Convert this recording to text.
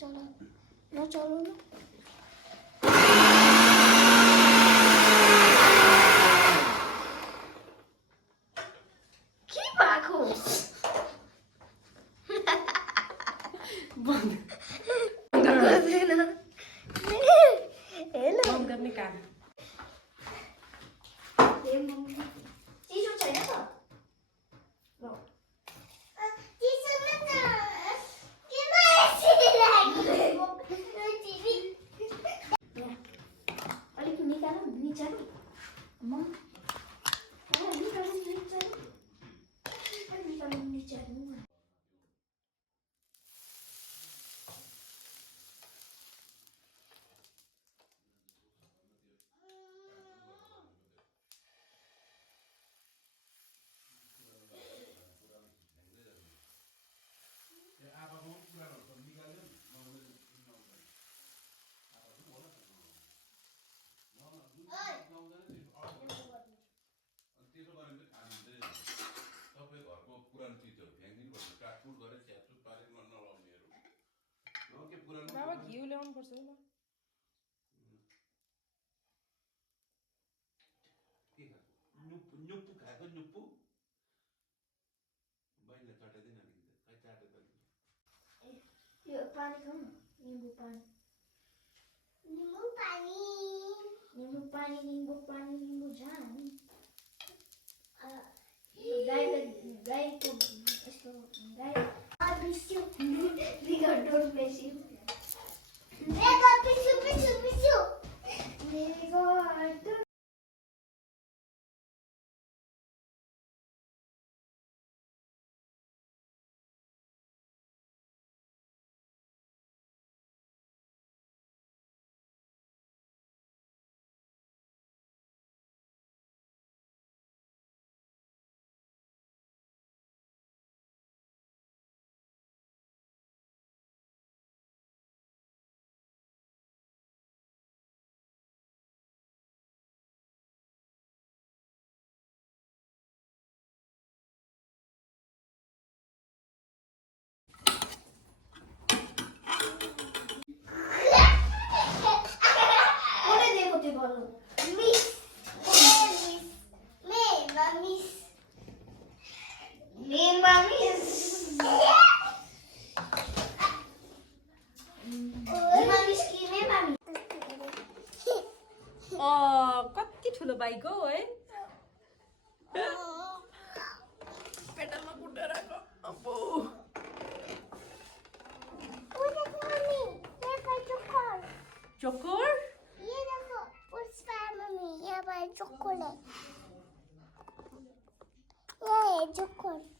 नचलाउनु के भएको बन्द गर्दैन हेर्न बन्द गर्ने काम चिसो छैन त ल अलिक निकालौँ निचारौँ निकालौँ निचारौँ त्यसो गरेर चाहिँ खानु हुँदैन सबै घरको पुरानो चिजहरू फ्याँकिदिनु पर्छ काटकुट गरेर छ्यापछुप पारेर नलाउनेहरू के पुरानो बाबा घिउ ल्याउनु पर्छ ल के खाएको नुप्पु नुप्पु खाएको नुप्पु बहिनीलाई चटाइदिन अलिकति खै चाटे त यो पानी खाउँ न निम्बु पानी निम्बु झान गाईको यस्तो गाई बिस्यो बिगडोर बेस्यो कति ठुलो बाइक हो है पेडलमा कुटेर आएको अब्बो चोकर chocolate. Yeah, chocolate.